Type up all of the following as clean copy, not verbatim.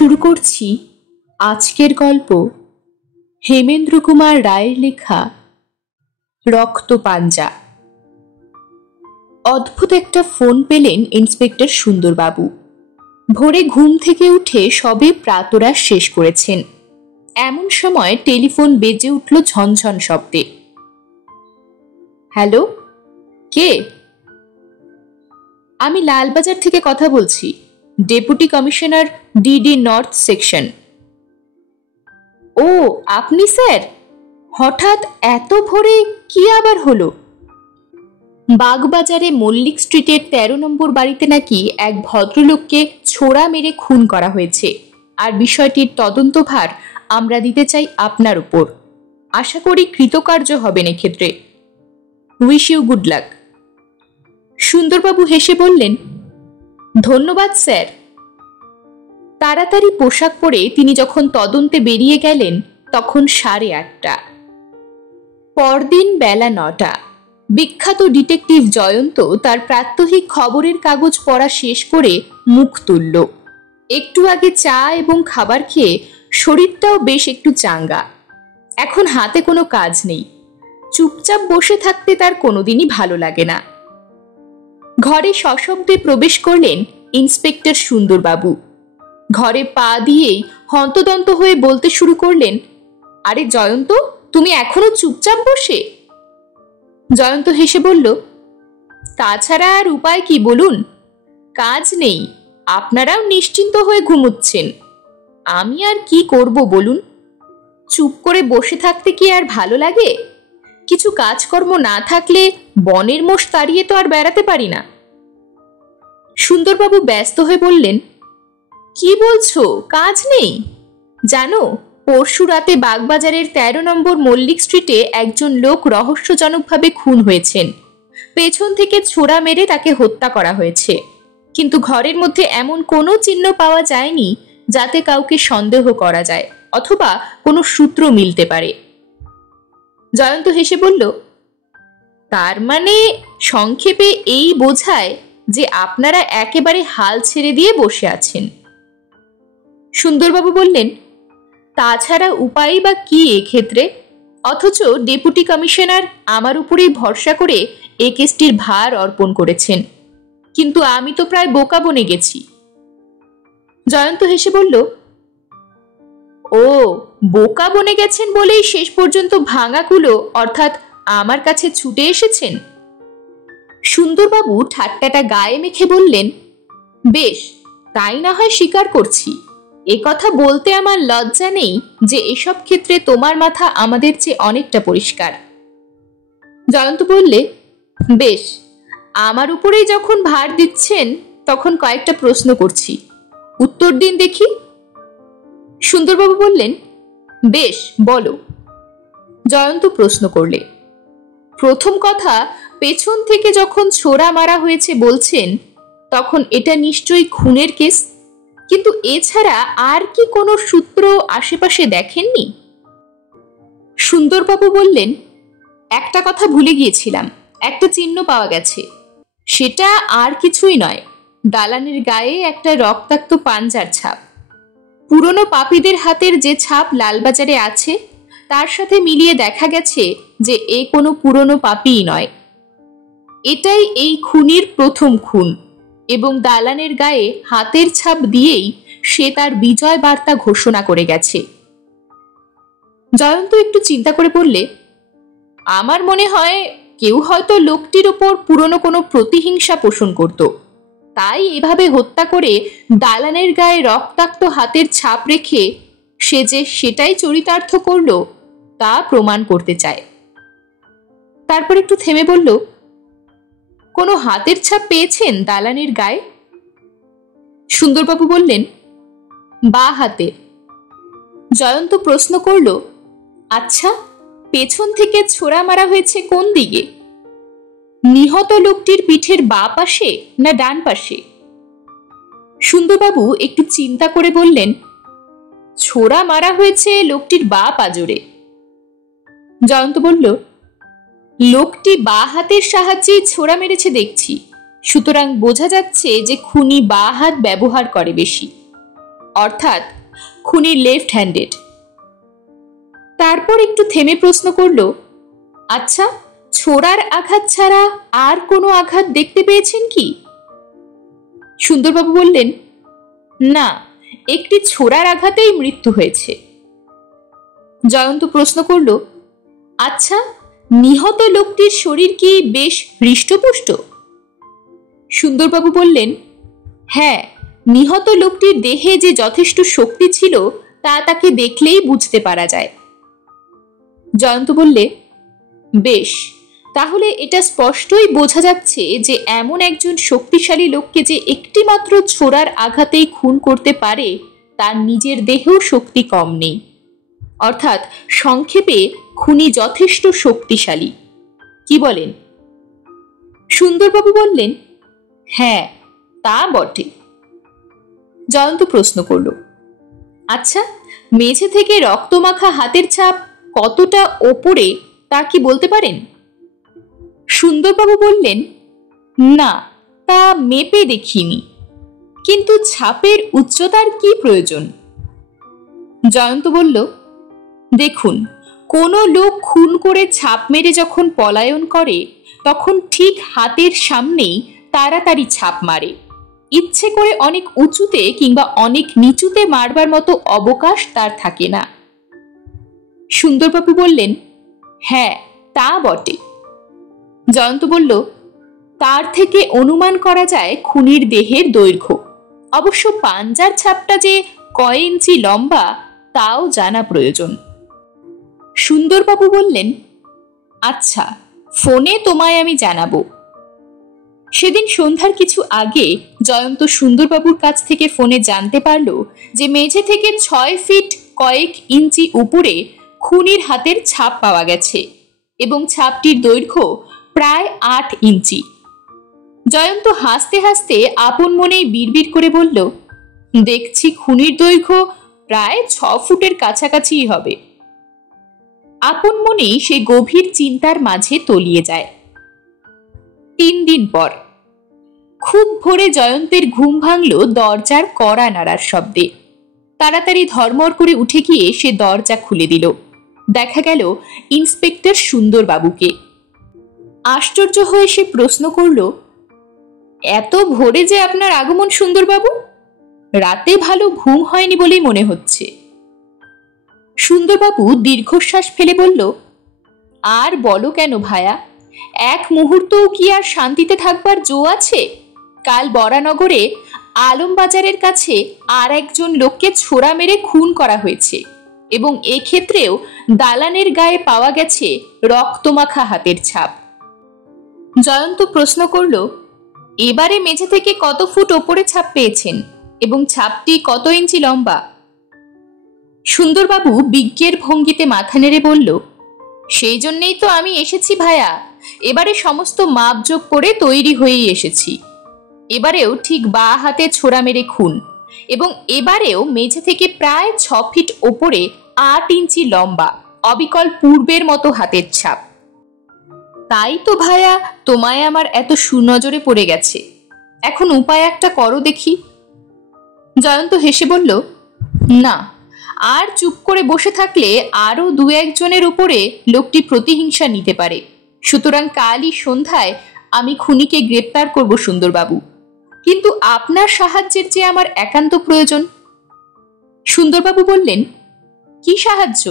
শুরু করছি আজকের গল্প হেমেন্দ্র কুমার রায়ের লেখা রক্তপাঞ্জা। অদ্ভুত একটা ফোন পেলেন ইন্সপেক্টর সুন্দরবাবু। ভোরে ঘুম থেকে উঠে সবে প্রাতরাশ শেষ করেছেন, এমন সময় টেলিফোন বেজে উঠল ঝনঝন শব্দে। হ্যালো, কে? আমি লালবাজার থেকে কথা বলছি, deputy commissioner DD north section. ও, আপনি স্যার? হঠাৎ এত ভোরে কি আবার হলো? বাগবাজারে মল্লিক স্ট্রিটের 13 নম্বর বাড়িতে নাকি এক ভদ্রলোককে ছোড়া মেরে খুন করা হয়েছে, আর বিষয়টির তদন্তভার আমরা দিতে চাই আপনার উপর। আশা করি কৃতকার্য হবেন এক্ষেত্রে। Wish you good luck. সুন্দরবাবু হেসে বললেন, ধন্যবাদ স্যার। তাড়াতাড়ি পোশাক পরে তিনি যখন তদন্তে বেরিয়ে গেলেন তখন 8:30। পরদিন বেলা 9টা। বিখ্যাত ডিটেকটিভ জয়ন্ত তার প্রাত্যহিক খবরের কাগজ পড়া শেষ করে মুখ তুলল। একটু আগে চা এবং খাবার খেয়ে শরীরটাও বেশ একটু চাঙ্গা। এখন হাতে কোনো কাজ নেই, চুপচাপ বসে থাকতে তার কোনোদিনই ভালো লাগে না। ঘরে সশব্দে প্রবেশ করলেন ইন্সপেক্টর সুন্দরবাবু। ঘরে পা দিয়েই হন্তদন্ত হয়ে বলতে শুরু করলেন, আরে জয়ন্ত, তুমি এখনো চুপচাপ বসে? জয়ন্ত হেসে বলল, তাছাড়া আর উপায় কি বলুন, কাজ নেই, আপনারাও নিশ্চিন্ত হয়ে ঘুমোচ্ছেন, আমি আর কি করব বলুন? চুপ করে বসে থাকতে কি আর ভালো লাগে? কিছু কাজকর্ম না থাকলে বনের মোষ তাড়িয়ে তো আর বেড়াতে পারি না। সুন্দরবাবু ব্যস্ত হয়ে বললেন, কি বলছো, কাজ নেই? জানো, পরশু রাতে বাগবাজারের 13 নম্বর মল্লিক স্ট্রিটে একজন লোক রহস্যজনকভাবে খুন হয়েছেন। পেছন থেকে ছোড়া মেরে তাকে হত্যা করা হয়েছে, কিন্তু ঘরের মধ্যে এমন কোনো চিহ্ন পাওয়া যায়নি যাতে কাউকে সন্দেহ করা যায় অথবা কোনো সূত্র মিলতে পারে। জয়ন্ত হেসে বলল, তার মানে সংক্ষেপে এই বোঝায় যে আপনারা একেবারে হাল ছেড়ে দিয়ে বসে আছেন। সুন্দরবাবু বললেন, তাছাড়া উপায় বা কি এক্ষেত্রে? অথচ ডেপুটি কমিশনার আমার উপরেই ভরসা করে এ কেসটির ভার অর্পণ করেছেন, কিন্তু আমি তো প্রায় বোকা বনে গেছি। জয়ন্ত হেসে বলল, ও, বোকা বনে গেছেন বলেই শেষ পর্যন্ত ভাঙাকুলো অর্থাৎ আমার কাছে ছুটে এসেছেন? সুন্দরবাবু ঠাট্টাটা গায়ে মেখে বললেন, বেশ, তাই না হয় স্বীকার করছি। এ কথা বলতে আমার লজ্জা নেই যে এসব ক্ষেত্রে তোমার মাথা আমাদের চেয়ে অনেকটা পরিষ্কার। জয়ন্ত বললে, বেশ, আমার উপরেই যখন ভার দিচ্ছেন তখন কয়েকটা প্রশ্ন করছি, উত্তর দিন দেখি। সুন্দরবাবু বললেন, বেশ, বলো। জয়ন্ত প্রশ্ন করলে, প্রথম কথা, পেছন থেকে যখন ছোড়া মারা হয়েছে বলছেন, তখন এটা নিশ্চয়ই খুনের কেস, কিন্তু এছাড়া আর কি কোনো সূত্র আশেপাশে দেখেননি? সুন্দরবাবু বললেন, একটা কথা ভুলে গিয়েছিলাম, একটা চিহ্ন পাওয়া গেছে। সেটা আর কিছুই নয়, দালানের গায়ে একটা রক্তাক্ত পাঞ্জার ছাপ। পুরনো পাপীদের হাতের যে ছাপ লালবাজারে আছে তার সাথে মিলিয়ে দেখা গেছে যে এ কোনো পুরনো পাপীই নয়। এটাই এই খুনির প্রথম খুন, এবং দালানের গায়ে হাতের ছাপ দিয়েই সে তার বিজয় বার্তা ঘোষণা করে গেছে। জয়ন্ত একটু চিন্তা করে বললে, আমার মনে হয় কেউ হয়তো লোকটির ওপর পুরনো কোনো প্রতিহিংসা পোষণ করত, তাই এভাবে হত্যা করে দালানের গায়ে রক্তাক্ত হাতের ছাপ রেখে সে যে সেটাই চরিতার্থ করল তা প্রমাণ করতে চায়। তারপর একটু থেমে বলল, কোনো হাতের ছাপ পেয়েছেন দালানের গায়ে? সুন্দরবাবু বললেন, বাঁ হাতে। জয়ন্ত প্রশ্ন করল, আচ্ছা, পেছন থেকে ছোড়া মারা হয়েছে কোন দিকে? নিহত লোকটির পিঠের বাঁ পাশে না ডান পাশে? সুন্দরবাবু একটু চিন্তা করে বললেন, ছোড়া মারা হয়েছে লোকটির বাঁ পাজরে। জয়ন্ত বলল, লোকটি বাঁ হাতের সাহায্যে ছোড়া মেরেছে দেখছি, সুতরাং বোঝা যাচ্ছে যে খুনি বাঁ হাত ব্যবহার করে বেশি। অর্থাৎ খুনি লেফট হ্যান্ডেড। তারপর একটু থেমে প্রশ্ন করল, আচ্ছা, ছোড়ার আঘাত ছাড়া আর কোনো আঘাত দেখতে পেয়েছেন কি? সুন্দরবাবু বললেন, না, একটি ছোড়ার আঘাতেই মৃত্যু হয়েছে। জয়ন্ত প্রশ্ন করল, আচ্ছা, নিহত লোকটির শরীর কি বেশ হৃষ্টপুষ্ট? সুন্দরবাবু বললেন, হ্যাঁ, নিহত লোকটির দেহে যে যথেষ্ট শক্তি ছিল তা তাকে দেখলেই বুঝতে পারা যায়। জয়ন্ত বললে, বেশ, তাহলে এটা স্পষ্টই বোঝা যাচ্ছে যে এমন একজন শক্তিশালী লোককে যে একটি মাত্র ছোড়ার আঘাতেই খুন করতে পারে তার নিজের দেহেও শক্তি কম নেই। অর্থাৎ সংক্ষেপে খুনি যথেষ্ট শক্তিশালী। কি বলেন? সুন্দরবাবু বললেন, হ্যাঁ, তা বটে। জয়ন্ত প্রশ্ন করল, আচ্ছা, মেঝে থেকে রক্তমাখা হাতের ছাপ কতটা ওপরে তা কি বলতে পারেন? সুন্দরবাবু বললেন, না, তা মেপে দেখিনি, কিন্তু ছাপের উচ্চতার কি প্রয়োজন? জয়ন্ত বলল, দেখুন, কোনো লোক খুন করে ছাপ মেরে যখন পলায়ন করে তখন ঠিক হাতের সামনেই তাড়াতাড়ি ছাপ মারে। ইচ্ছে করে অনেক উঁচুতে কিংবা অনেক নিচুতে মারবার মতো অবকাশ তার থাকে না। সুন্দরবাবু বললেন, হ্যাঁ, তা বটে। জয়ন্ত বলল, তার থেকে অনুমান করা যায় খুনির দেহের দৈর্ঘ্য। অবশ্য পাঞ্জার ছাপটা যে কয় ইঞ্চি লম্বা তাও জানা প্রয়োজন। সুন্দরবাবু বললেন, আচ্ছা, ফোনে তোমায় আমি জানাবো। সেদিন সন্ধ্যার কিছু আগে জয়ন্ত সুন্দরবাবুর কাছ থেকে ফোনে জানতে পারল যে মেঝে থেকে 6 ফিট কয়েক ইঞ্চি উপরে খুনির হাতের ছাপ পাওয়া গেছে এবং ছাপটির দৈর্ঘ্য প্রায় 8 ইঞ্চি। জয়ন্ত হাসতে হাসতে আপন মনেই বিড়বিড় করে বলল, দেখছি খুনির দৈর্ঘ্য প্রায় 6 ফুটের কাছাকাছিই হবে। আপন মনেই সে গভীর চিন্তার মাঝে তলিয়ে যায়। 3 দিন পর খুব ভোরে জয়ন্তের ঘুম ভাঙল দরজার কড়া নাড়ার শব্দে। তাড়াতাড়ি ধর্মর করে উঠে গিয়ে সে দরজা খুলে দিল। দেখা গেল ইন্সপেক্টর সুন্দরবাবুকে। আশ্চর্য হয়ে সে প্রশ্ন করল, এত ভোরে যে আপনার আগমন সুন্দরবাবু? রাতে ভালো ঘুম হয়নি বলেই মনে হচ্ছে। সুন্দরবাবু দীর্ঘশ্বাস ফেলে বলল, আর বলো কেন ভায়া, এক মুহূর্তও কি আর শান্তিতে থাকবার জো আছে? কাল বরানগরে আলমবাজারের কাছে আর একজন লোককে ছোড়া মেরে খুন করা হয়েছে এবং এক্ষেত্রেও দালানের গায়ে পাওয়া গেছে রক্তমাখা হাতের ছাপ। জয়ন্ত প্রশ্ন করল, এবারে মেঝে থেকে কত ফুট ওপরে ছাপ পেয়েছেন এবং ছাপটি কত ইঞ্চি লম্বা? সুন্দরবাবু বিজ্ঞের ভঙ্গিতে মাথা নেড়ে বলল, সেই জন্যেই তো আমি এসেছি ভায়া, এবারে সমস্ত মাপজোক করে তৈরি হয়েই এসেছি। এবারেও ঠিক বাঁ হাতে ছোড়া মেরে খুন এবং এবারেও মেঝে থেকে প্রায় 6 ফিট ওপরে 8 ইঞ্চি লম্বা অবিকল পূর্বের মতো হাতের ছাপ। তাই তো ভায়া তোমায় আমার এত সুনজরে পড়ে গেছে। এখন উপায় একটা করো দেখি। জয়ন্ত হেসে বলল, না, আর চুপ করে বসে থাকলে আরো 2-1 জনের উপরে লোকটি প্রতিহিংসা নিতে পারে। সুতরাং কালই সন্ধ্যায় আমি খুনিকে গ্রেপ্তার করব সুন্দরবাবু, কিন্তু আপনার সাহায্যের যে আমার একান্ত প্রয়োজন। সুন্দরবাবু বললেন, কি সাহায্য?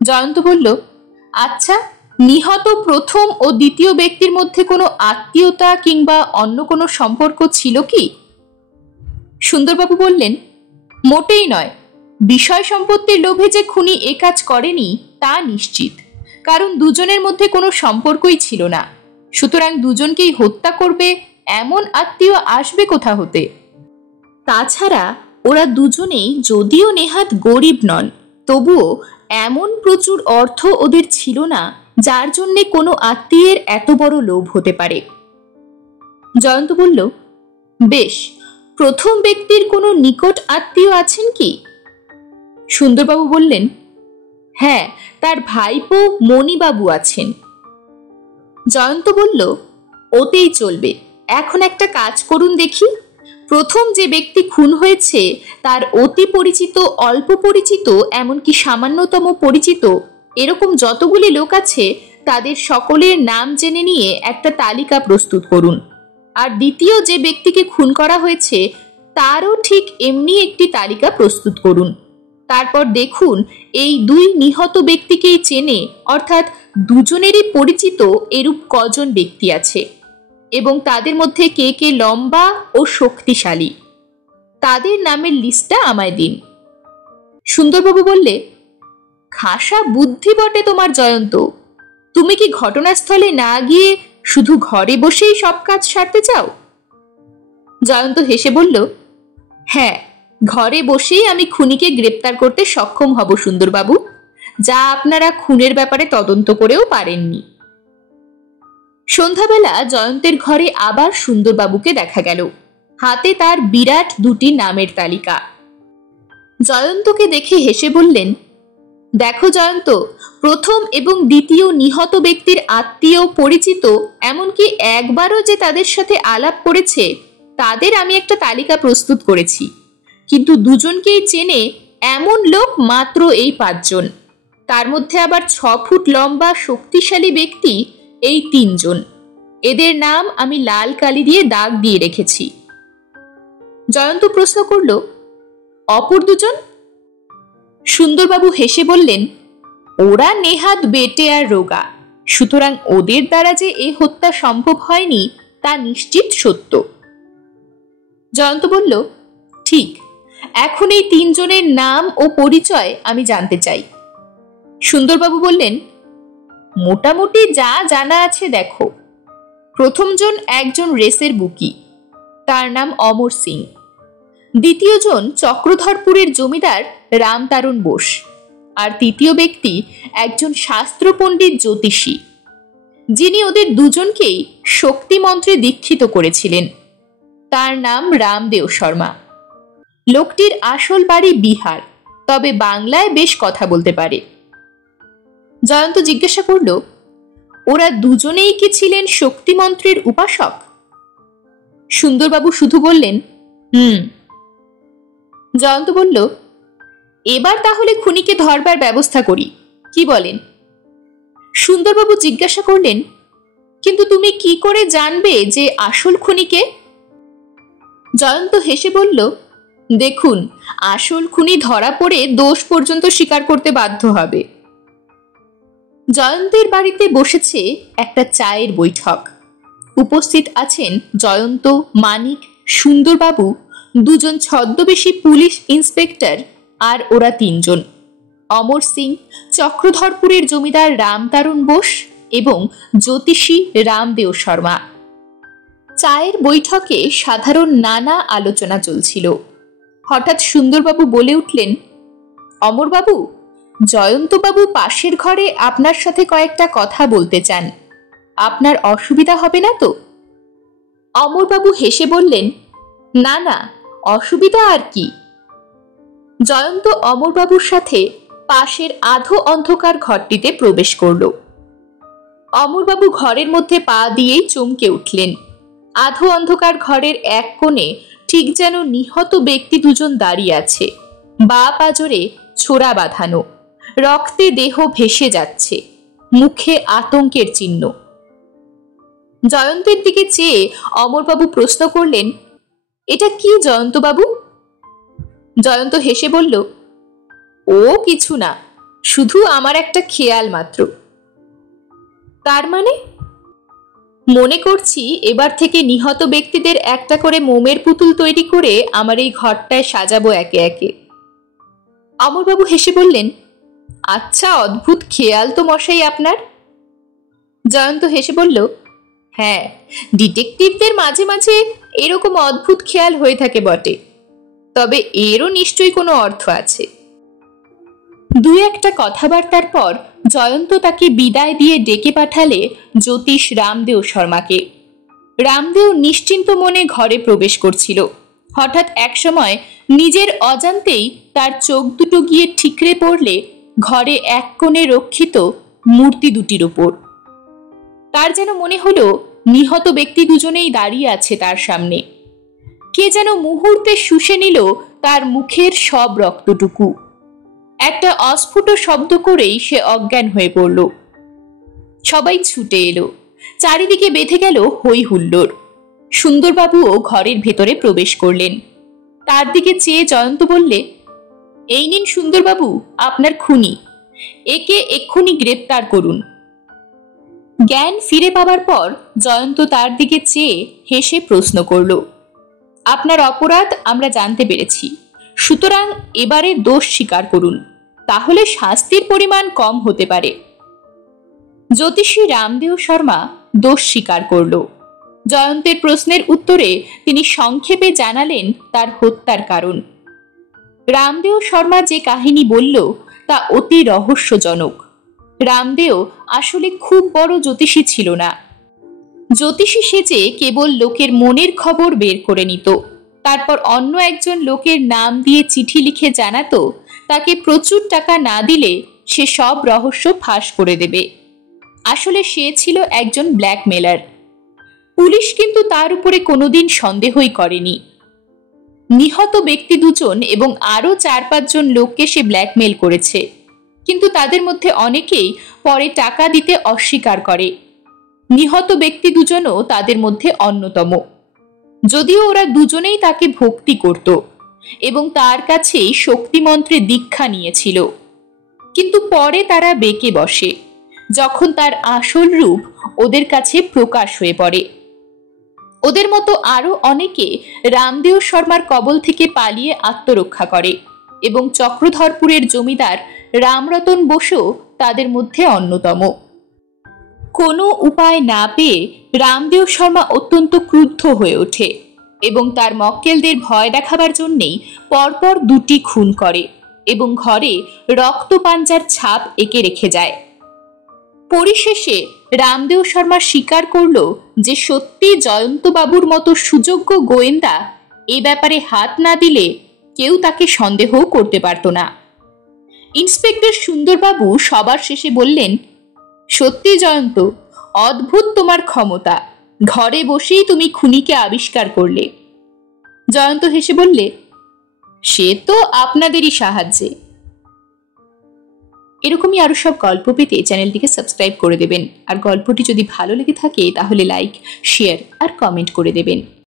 জয়ন্ত বলল, আচ্ছা, নিহত প্রথম ও দ্বিতীয় ব্যক্তির মধ্যে কোনো আত্মীয়তা কিংবা অন্য কোনো সম্পর্ক ছিল কি? সুন্দরবাবু বললেন, মোটেই নয়। বিষয় সম্পত্তির লোভে যে খুনি এ কাজ করেনি তা নিশ্চিত, কারণ দুজনের মধ্যে কোনো সম্পর্কই ছিল না। সুতরাং দুজনকেই হত্যা করবে এমন আত্মীয় আসবে কোথা হতে? তাছাড়া ওরা দুজনেই যদিও নেহাত গরিব নন, তবুও এমন প্রচুর অর্থ ওদের ছিল না যার জন্যে কোনো আত্মীয়ের এত বড় লোভ হতে পারে। জয়ন্ত বলল, বেশ, প্রথম ব্যক্তির কোনো নিকট আত্মীয় আছেন কি? সুন্দরবাবু বললেন, হ্যাঁ, তার ভাইপো মণিবাবু আছেন। জয়ন্ত বলল, ওতেই চলবে। এখন একটা কাজ করুন দেখি, প্রথম যে ব্যক্তি খুন হয়েছে তার অতি পরিচিত, অল্প পরিচিত, এমনকি সামান্যতম পরিচিত এরকম যতগুলি লোক আছে তাদের সকলের নাম জেনে নিয়ে একটা তালিকা প্রস্তুত করুন। আর দ্বিতীয় যে ব্যক্তিকে খুন করা হয়েছে তারও ঠিক এমনি একটি তালিকা প্রস্তুত করুন। তারপর দেখুন এই দুই নিহত ব্যক্তিকেই চেনে, অর্থাৎ দুজনেরই পরিচিত এরূপ কজন ব্যক্তি আছে এবং তাদের মধ্যে কে কে লম্বা ও শক্তিশালী, তাদের নামের লিস্টটা আমায় দিন। সুন্দরবাবু বললে, খাসা বুদ্ধি বটে তোমার জয়ন্ত, তুমি কি ঘটনাস্থলে না গিয়ে শুধু ঘরে বসেই সব কাজ সারতে চাও? জয়ন্ত হেসে বলল, হ্যাঁ, ঘরে বসেই আমি খুনিকে গ্রেপ্তার করতে সক্ষম হব সুন্দরবাবু, যা আপনারা খুনের ব্যাপারে তদন্ত করেও পারেননি। সন্ধ্যাবেলা জয়ন্তের ঘরে আবার সুন্দরবাবুকে দেখা গেল, হাতে তার বিরাট দুটি নামের তালিকা। জয়ন্তকে দেখে হেসে বললেন, দেখো জয়ন্ত, প্রথম এবং দ্বিতীয় নিহত ব্যক্তির আত্মীয়, পরিচিত, এমনকি একবারও যে তাদের সাথে আলাপ করেছে তাদের আমি একটা তালিকা প্রস্তুত করেছি, কিন্তু দুজনকেই চেনে এমন লোক মাত্র এই 5 জন। তার মধ্যে আবার 6 ফুট লম্বা শক্তিশালী ব্যক্তি এই 3 জন। এদের নাম আমি লাল কালি দিয়ে দাগ দিয়ে রেখেছি। জয়ন্ত প্রশ্ন করল, অপর দুজন? সুন্দরবাবু হেসে বললেন, ওরা নেহাত বেটে আর রোগা, সুতরাং ওদের দ্বারা যে এ হত্যা সম্ভব হয়নি তা নিশ্চিত সত্য। জয়ন্ত বলল, ঠিক, এখন এই 3 জনের নাম ও পরিচয় আমি জানতে চাই। সুন্দরবাবু বললেন, মোটামুটি যা জানা আছে দেখো। প্রথম জন একজন রেসের বুকি, তার নাম অমর সিং। দ্বিতীয় জন চক্রধরপুরের জমিদার রামতারণ বোস। আর তৃতীয় ব্যক্তি একজন শাস্ত্র পণ্ডিত জ্যোতিষী, যিনি ওদের দুজনকেই শক্তি মন্ত্রে দীক্ষিত করেছিলেন। তার নাম রামদেও শর্মা। লোকটির আসল বাড়ি বিহার, তবে বাংলায় বেশ কথা বলতে পারে। জয়ন্ত জিজ্ঞাসা করল, ওরা দুজনেই কি ছিলেন শক্তিমন্ত্রের উপাসক? সুন্দরবাবু শুধু বললেন, জয়ন্ত বলল, এবার তাহলে খুনিকে ধরবার ব্যবস্থা করি, কি বলেন? সুন্দরবাবু জিজ্ঞাসা করলেন, কিন্তু তুমি কি করে জানবে যে আসল খুনিকে? জয়ন্ত হেসে বলল, দেখুন, আসল খুনি ধরা পড়ে দোষ পর্যন্ত স্বীকার করতে বাধ্য হবে। জয়ন্তের বাড়িতে বসেছে একটা চায়ের বৈঠক। উপস্থিত আছেন জয়ন্ত, মানিক, সুন্দরবাবু, 2 জন ছদ্মবেশী পুলিশ ইন্সপেক্টর আর ওরা 3 জন, অমর সিং, চক্রধরপুরের জমিদার রামতারণ বোস এবং জ্যোতিষী রামদেও শর্মা। চায়ের বৈঠকে সাধারণ নানা আলোচনা চলছিল। হঠাৎ সুন্দরবাবু বলে উঠলেন, অমরবাবু, জয়ন্তবাবু পাশের ঘরে আপনার সাথে কয়েকটা কথা বলতে চান, আপনার অসুবিধা হবে না তো? অমরবাবু হেসে বললেন, না না, অসুবিধা আর কি। জয়ন্ত অমরবাবুর সাথে পাশের আধো অন্ধকার ঘরটিতে প্রবেশ করল। অমরবাবু ঘরের মধ্যে পা দিয়েই চমকে উঠলেন। আধো অন্ধকার ঘরের এক কোণে ঠিক যেন নিহত ব্যক্তি 2 জন দাঁড়িয়ে আছে, বা পাজরে ছোরা বাঁধানো, রক্তে দেহ ভেসে যাচ্ছে, মুখে আতঙ্কের চিহ্ন। জয়ন্তের দিকে চেয়ে অমরবাবু প্রশ্ন করলেন, এটা কি জয়ন্তবাবু? জয়ন্ত হেসে বলল, ও কিছু না, শুধু আমার একটা খেয়াল মাত্র। তার মানে? মনে করছি এবার থেকে নিহত ব্যক্তিদের একটা করে মোমের পুতুল তৈরি করে আমার এই ঘরটায় সাজাবো একে একে। অমরবাবু হেসে বললেন, আচ্ছা, অদ্ভুত খেয়াল তো মশাই আপনার। জয়ন্ত হেসে বলল, হ্যাঁ, ডিটেকটিভদের মাঝে মাঝে এরকম অদ্ভুত খেয়াল হয়ে থাকে বটে, তবে এরও নিশ্চয়ই কোনো অর্থ আছে। 2-1টা কথাবার্তার পর জয়ন্ত তাকে বিদায় দিয়ে ডেকে পাঠালে জ্যোতিষ রামদেও শর্মাকে। রামদেও নিশ্চিন্ত মনে ঘরে প্রবেশ করছিল। হঠাৎ একসময় নিজের অজান্তেই তার চোখ দুটো গিয়ে ঠিকরে পড়লে ঘরে এক কোণে রক্ষিত মূর্তি দুটির উপর। তার যেন মনে হলো নিহত ব্যক্তি দুজনেই দাঁড়িয়ে আছে তার সামনে। কে যেন মুহূর্তে শুষে নিল তার মুখের সব রক্তটুকু। একটা অস্ফুট শব্দ করেই সে অজ্ঞান হয়ে পড়ল। সবাই ছুটে এলো, চারিদিকে বেঁধে গেল হই হুল্লোড়। সুন্দরবাবুও ঘরের ভেতরে প্রবেশ করলেন। তার দিকে চেয়ে জয়ন্ত বললে, এই নিন সুন্দরবাবু, আপনার খুনি, একে এক্ষুনি গ্রেপ্তার করুন। জ্ঞান ফিরে পাবার পর জয়ন্ত তার দিকে চেয়ে হেসে প্রশ্ন করল, আপনার অপরাধ আমরা জানতে পেরেছি, সুতরাং এবারে দোষ স্বীকার করুন, তাহলে শাস্তির পরিমাণ কম হতে পারে। জ্যোতিষী রামদেও শর্মা দোষ স্বীকার করল। জয়ন্তের প্রশ্নের উত্তরে তিনি সংক্ষেপে জানালেন তার হত্যার কারণ। রামদেও শর্মা যে কাহিনী বলল তা অতি রহস্যজনক। রামদেও আসলে খুব বড় জ্যোতিষী ছিল না। জ্যোতিষী সেজে কেবল লোকের মনের খবর বের করে নিত, তারপর অন্য একজন লোকের নাম দিয়ে চিঠি লিখে জানাতো তাকে প্রচুর টাকা না দিলে সে সব রহস্য ফাঁস করে দেবে। আসলে সে ছিল একজন ব্ল্যাকমেলার। পুলিশ কিন্তু তার উপরে কোনোদিন সন্দেহই করেনি। নিহত ব্যক্তি দুজন এবং আরো 4-5 জন লোককে সে ব্ল্যাকমেল করেছে, কিন্তু তাদের মধ্যে অনেকেই পরে টাকা দিতে অস্বীকার করে। নিহত ব্যক্তি দুজনও তাদের মধ্যে অন্যতম, যদিও ওরা দুজনেই তাকে ভক্তি করত এবং তার কাছেই শক্তিমন্ত্রে দীক্ষা নিয়েছিল। কিন্তু পরে তারা বেঁকে বসে যখন তার আসল রূপ ওদের কাছে প্রকাশ হয়ে পড়ে। ওদের মতো আরো অনেকে রামদেও শর্মার কবল থেকে পালিয়ে আত্মরক্ষা করে এবং চক্রধরপুরের জমিদার রামরতন বসুও তাদের মধ্যে অন্যতম। কোনো উপায় না পেয়ে রামদেও শর্মা অত্যন্ত ক্রুদ্ধ হয়ে ওঠে এবং তার মক্কেলদের ভয় দেখাবার জন্যেই পরপর 2টি খুন করে এবং ঘরে রক্তপাঞ্জার ছাপ এঁকে রেখে যায়। পরিশেষে রামদেও শর্মা স্বীকার করল যে সত্যি জয়ন্তবাবুর মতো সুযোগ্য গোয়েন্দা এ ব্যাপারে হাত না দিলে কেউ তাকে সন্দেহ করতে পারত না। ইন্সপেক্টর সুন্দরবাবু সবার শেষে বললেন, সত্যি জয়ন্ত, অদ্ভুত তোমার ক্ষমতা, ঘরে বসেই তুমি খুনিকে আবিষ্কার করলে। জয়ন্ত হেসে বললে, সে তো আপনাদেরই সাহায্যে। এরকমই আরো সব গল্প পেতে চ্যানেলটিকে সাবস্ক্রাইব করে দেবেন, আর গল্পটি যদি ভালো লেগে থাকে তাহলে লাইক, শেয়ার আর কমেন্ট করে দেবেন।